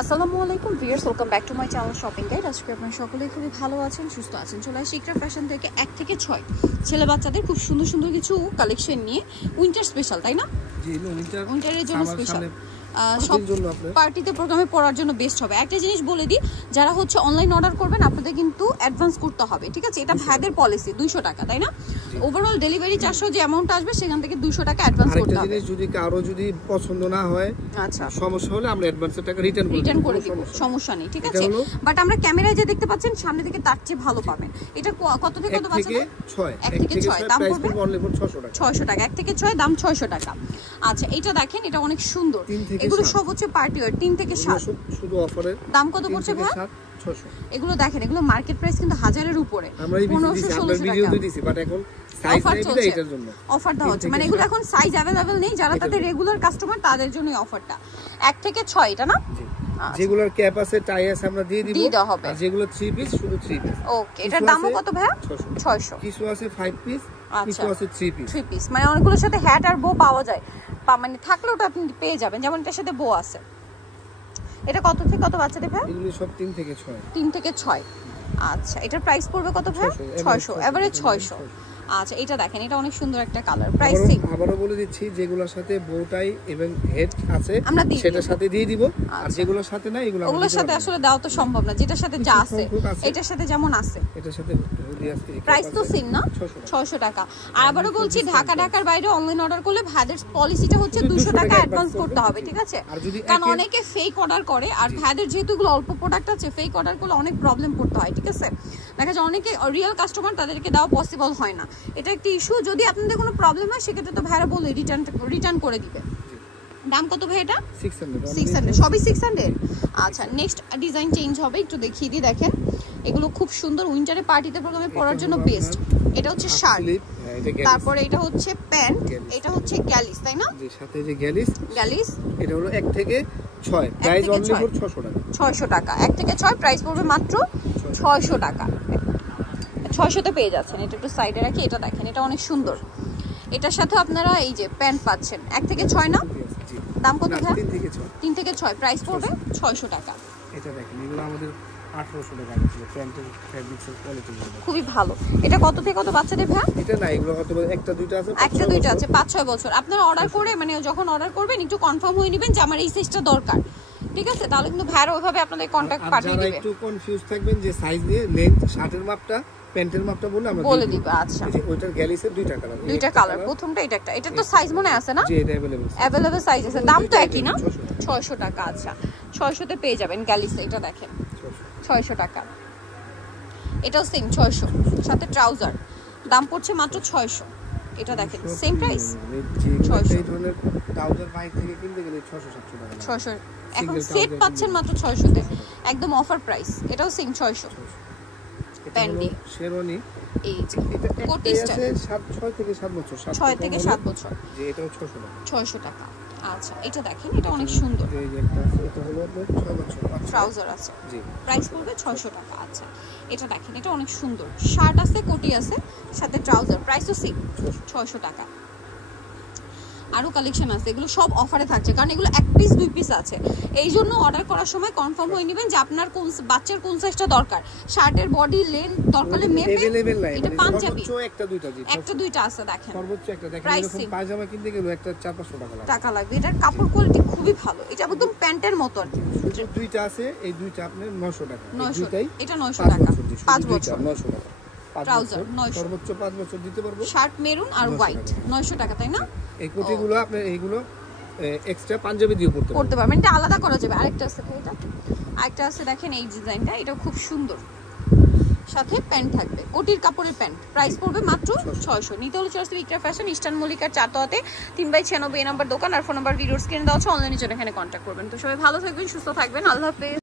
আসসালামু আলাইকুম viewers, welcome back to my channel shopping guide. আজকে আপনারা সকলেই খুবই ভালো আছেন, সুস্থ আছেন। চলে আসি ইকরা ফ্যাশন থেকে 1 থেকে 6 ছেলে বাচ্চাদের খুব সুন্দর সুন্দর কিছু কালেকশন নিয়ে। উইন্টার স্পেশাল, তাই না? জি, উইন্টারের জন্য স্পেশাল, সব পার্টিতে প্রোগ্রামে পরার জন্য বেস্ট হবে। একটা জিনিস বলে দিই, যারা হচ্ছে অনলাইন অর্ডার করবেন আপনাদের কিন্তু অ্যাডভান্স করতে হবে, ঠিক আছে? এটা ভাইদের পলিসি 200 টাকা, তাই না? ওভারঅল ডেলিভারি চার্জও যে অ্যামাউন্ট আসবে সেখান থেকে 200 টাকা অ্যাডভান্স করতে হবে। জিনিস যদি কারো যদি পছন্দ না হয়, আচ্ছা সমস্যা হলে আমরা অ্যাডভান্সের টাকা রিটার্ন করে দিব, সমস্যা নেই, ঠিক আছে? বাট আমরা ক্যামেরায় যে দেখতে পাচ্ছেন সামনে থেকে তার চেয়ে ভালো পাবেন। এটা কত থেকে কত বাজে? 1 থেকে 6 দাম পড়বে 600 টাকা। 1 থেকে 6 দাম 600 টাকা। আচ্ছা, এটা দেখেন, এটা অনেক সুন্দর। এগুলো সব হচ্ছে পার্টি ওয়্যার। 3 থেকে 7 শুধু অফারে দাম কত পড়ছে ভাই? 600। এগুলো দেখেন, এগুলো মার্কেট প্রাইস কিন্তু 1000 এর উপরে। 1500-1600 টাকা ভিডিও দিছি, বাট এখন সাইজ নাই এটার জন্য অফার দেওয়া হচ্ছে। মানে এগুলো এখন সাইজ अवेलेबल নেই, যারা তাদের রেগুলার কাস্টমার তাদের জন্যই অফারটা। 1 থেকে 6 এটা না? যেগুলোর ক্যাপ আছে, টাই আছে, আমরা দিয়ে দিব। আর যেগুলো 3 পিস, শুধু 3 পিস। ওকে, এটার দামও কত ভাই? 600। কিছু আছে 5 পিস, কিছু আছে 3 পিস। মানে অনেকগুলোর সাথে হ্যাট আর বো পাওয়া যায়, মানে থাকলে ওটা আপনি পেয়ে যাবেন। যেমন এটার সাথে বো আছে। এটা কত থেকে কত বাচ্চাদের ভাই? এগুলো সব 3 থেকে 6। 3 থেকে 6। আচ্ছা, এটার প্রাইস পড়বে কত ভাই? 600, এভারেজ 600। আচ্ছা, এটা দেখেন, এটা অনেক সুন্দর একটা কালার। Price same. আবারো বলে দিচ্ছি, যেগুলোর সাথে বোটাই এবং হেড আছে সেটার সাথে দিয়ে দিব। আর যেগুলোর সাথে না, ওগুলোর সাথে আসলে দেওয়া তো সম্ভব না। যেটার সাথে যা আছে, এটার সাথে যেমন আছে, এটার সাথে প্রাইস তো সেম না? 600 টাকা। আর আবারও বলছি, ঢাকার বাইরে অনলাইন অর্ডার করলে ভাইদের পলিসিটা হচ্ছে 200 টাকা অ্যাডভান্স করতে হবে, ঠিক আছে? কারণ অনেকে ফেক অর্ডার করে, আর ভাইদের যেহেতু এগুলো অল্প প্রোডাক্ট আছে, ফেক অর্ডার করলে অনেক প্রবলেম করতে হয়, ঠিক আছে? দেখা যায় অনেকে রিয়েল কাস্টমার, তাদেরকে দেওয়া পসিবল হয় না। এটা একটা ইস্যু। যদি আপনাদের কোনো প্রবলেম হয় সেক্ষেত্রে তো ভাইরা বলে রিটার্ন করে দিবে। দাম কত ভাই এটা? 600। সবই 600। আচ্ছা, নেক্সট ডিজাইন চেঞ্জ হবে, একটু দেখিয়ে দিই। দেখেন, এগুলো খুব সুন্দর, উইন্টারে পার্টিতে প্রোগ্রামে পরার জন্য বেস্ট। এটা হচ্ছে শার্ট, তারপরে এটা হচ্ছে প্যান্ট, এটা হচ্ছে গ্যালিস, তাই না? জি, সাথে যে গ্যালিস, এটা হলো 1 থেকে 6, প্রাইস অনলি ফর 600 টাকা। 600 টাকা। 1 থেকে 6 প্রাইস পড়বে মাত্র 600 টাকা। 600 তে পেয়ে যাচ্ছেন। এটা একটু সাইডে রাখি। এটা দেখেন, এটা অনেক সুন্দর। এটার সাথে আপনারা এই যে প্যান্ট পাচ্ছেন। 1 থেকে 6 না? দাম কত ভাই? 3 থেকে 6 প্রাইস পড়বে 600 টাকা। এটা দেখেন, এগুলো আমাদের 1800 টাকা ছিল। প্যান্টের ফেব্রিক্সের কোয়ালিটি খুবই ভালো। এটা কত থেকে কত বাচ্চাদের ভাই? এটা না, এগুলো কত একটা দুইটা আছে, 5-6 বছর। আপনারা অর্ডার করে, মানে যখন অর্ডার করবেন একটু কনফার্ম হয়ে নেবেন যে আমার এই সাইজটা দরকার, ঠিক আছে? তাহলে কিন্তু ভাইরা ওইভাবে আপনাদের কন্টাক্ট পাঠিয়ে দিবে। যারা একটু কনফিউজ থাকবেন যে সাইজ নিয়ে, লেন্থ, শার্টের মাপটা, প্যান্টের মাপটা বলে দিব। আচ্ছা, ওইটার গ্যালিসের দুইটা কালার। প্রথমটা এটা একটা। এটা তো সাইজ মনে আছে না? জি, এটা अवेलेबल সাইজ আছে। দাম তো একই না? 600 টাকা। আচ্ছা, 600 তে পেয়ে যাবেন গ্যালিস। এটা দেখেন, 600 টাকা। এটাও সেম 600, সাথে ট্রাউজার। দাম পড়ছে মাত্র 600। এটা দেখেন, সেম প্রাইস 600। এই ধরনের ট্রাউজার বাইরে থেকে কিনতে গেলে 600-700 টাকা। 600 এখন সেট পাচ্ছেন মাত্র 600 তে, একদম অফার প্রাইস। এটাও সেম 600। প্যান্ডি শেরওয়ানি, এই যে কোটি স্টাইল, 6 থেকে 7 বছর। 6 থেকে 7 বছর। যে এটাও 600 টাকা। 600 টাকা। আচ্ছা, এটা দেখেন, এটা অনেক সুন্দর। এই যে একটা আছে, এটা হলো 6 বছর ট্রাউজার আছে। জি, প্রাইস পড়বে 600 টাকা। আচ্ছা, এটা দেখেন, এটা অনেক সুন্দর। শার্ট আছে, কোটি আছে, সাথে ট্রাউজার। প্রাইসও সেম 600 টাকা। আরো কালেকশন আছে, এগুলো সব অফারে থাকছে, কারণ এগুলো 1 পিস 2 পিস আছে। এই জন্য অর্ডার করার সময় কনফার্ম হয়ে নেবেন যে আপনার কোন বাচ্চার কোন সাইজটা দরকার। শার্টের বডি লেন্থ দরকারে মেপে। এটা পাঞ্জাবি একটা দুইটা আছে। দেখেন, সর্বোচ্চ একটা দেখেন, এরকম পায়জামা কিনতে গেলে একটা 400-500 টাকা লাগবে। এটার কাপড় কোয়ালিটি খুবই ভালো। এটা একদম প্যান্টের মতো আর কি। দুইটা আছে, এই দুইটা আপনি 900 টাকা। এটা 900 টাকা, 5 বছর। 900 টাকা। ট্রাউজার 900, সর্বোচ্চ 5 বছর দিতে পারবো। শার্ট মেরুন আর হোয়াইট 900 টাকা, তাই না? এই কোটিগুলো আপনি এইগুলো এক্সট্রা পাঞ্জাবি দিয়ে পড়তে পারবেন। এটা আলাদা করা যাবে। আরেকটা আছে, এটা আরেকটা আছে, দেখেন এই ডিজাইনটা, এটা খুব সুন্দর। সাথে প্যান্ট থাকবে, কোটির কাপড়ের প্যান্ট। প্রাইস পড়বে মাত্র 600। নিতে হলে চলে আসবে ইকরা ফ্যাশন, ইস্টার্ন মল্লিকার 4 3/96 নাম্বার দোকান। আর ফোন নাম্বার ভিডিওর স্ক্রিনে দেওয়া আছে। অনলাইনে জন্য এখানে কন্ট্যাক্ট করবেন। তো সবাই ভালো থাকবেন, সুস্থ থাকবেন। আল্লাহ হাফেজ।